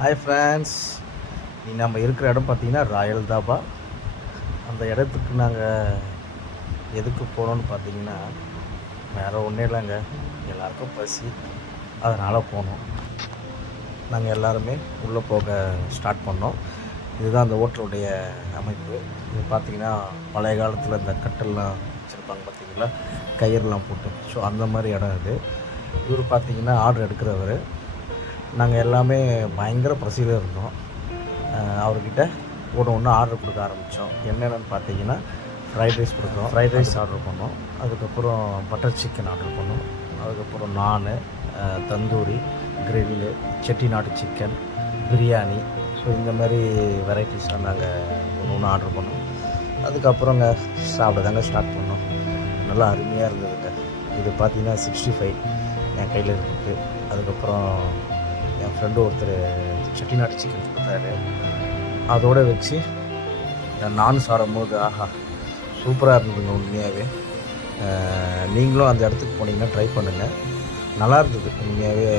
Hi friends, நீ நம்ம இருக்கிற இடம் பார்த்தீங்கன்னா ராயல் தாபா. அந்த இடத்துக்கு நாங்கள் எதுக்கு போனோன்னு பார்த்தீங்கன்னா, வேறு ஒன்றும் இல்லைங்க, எல்லாருக்கும் பசி, அதனால் போனோம். நாங்கள் எல்லாருமே உள்ளே போக ஸ்டார்ட் பண்ணோம். இதுதான் அந்த ஹோட்டலுடைய அமைப்பு. இது பார்த்திங்கன்னா பழைய காலத்தில் இந்த கட்டெல்லாம் வச்சுருப்பாங்க பார்த்தீங்களா, கயிறுலாம் போட்டு. ஸோ அந்த மாதிரி இடம் இது. இவர் பார்த்திங்கன்னா ஆர்டர் எடுக்கிறவர். நாங்கள் எல்லாமே பயங்கர பசியில் இருந்தோம். அவர்கிட்ட ஒன்று ஆர்டர் கொடுக்க ஆரம்பித்தோம். என்னென்னு பார்த்தீங்கன்னா, ஃப்ரைட் ரைஸ் கொடுக்குறோம். ஃப்ரைட் ரைஸ் ஆர்டர் பண்ணோம். அதுக்கப்புறம் பட்டர் சிக்கன் ஆர்டர் பண்ணோம். அதுக்கப்புறம் நான், tandoori, grill, Chettinad chicken, biryani. So இந்த மாதிரி வெரைட்டிஸ்லாம் நாங்கள் ஒன்று ஆர்டர் பண்ணோம். அதுக்கப்புறங்க சாப்பிட தாங்க ஸ்டார்ட் பண்ணோம். நல்லா அருமையாக இருந்ததுங்க. இது பார்த்திங்கன்னா 65 என் கையில் இருக்குது. அதுக்கப்புறம் என் ஃப்ரெண்டு ஒருத்தர் செட்டிநாடு சிக்கன் கொடுத்தாரு. அதோடு வச்சு நானும் சாப்பிடும்போது ஆஹா சூப்பராக இருந்ததுங்க. உண்மையாகவே நீங்களும் அந்த இடத்துக்கு போனீங்கன்னா ட்ரை பண்ணுங்கள். நல்லா இருந்தது உண்மையாகவே.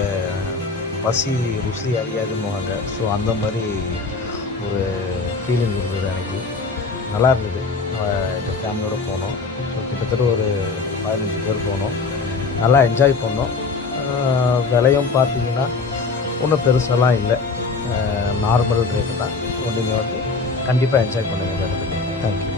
பசி ருசி அறியாதுன்னுவாங்க. ஸோ அந்த மாதிரி ஒரு ஃபீலிங் இருந்தது எனக்கு. நல்லா இருந்தது. எங்கள் ஃபேமிலியோடு போனோம். ஸோ கிட்டத்தட்ட ஒரு 15 பேர் போனோம். நல்லா என்ஜாய் பண்ணோம். விலையும் பார்த்தீங்கன்னா ஒன்றும் பெருசெல்லாம் இல்லை, நார்மல் ரேட்டு தான். ஸோ நீங்கள் கண்டிப்பாக என்ஜாய் பண்ணுங்கள் இந்த இடத்துக்கு. தேங்க்யூ.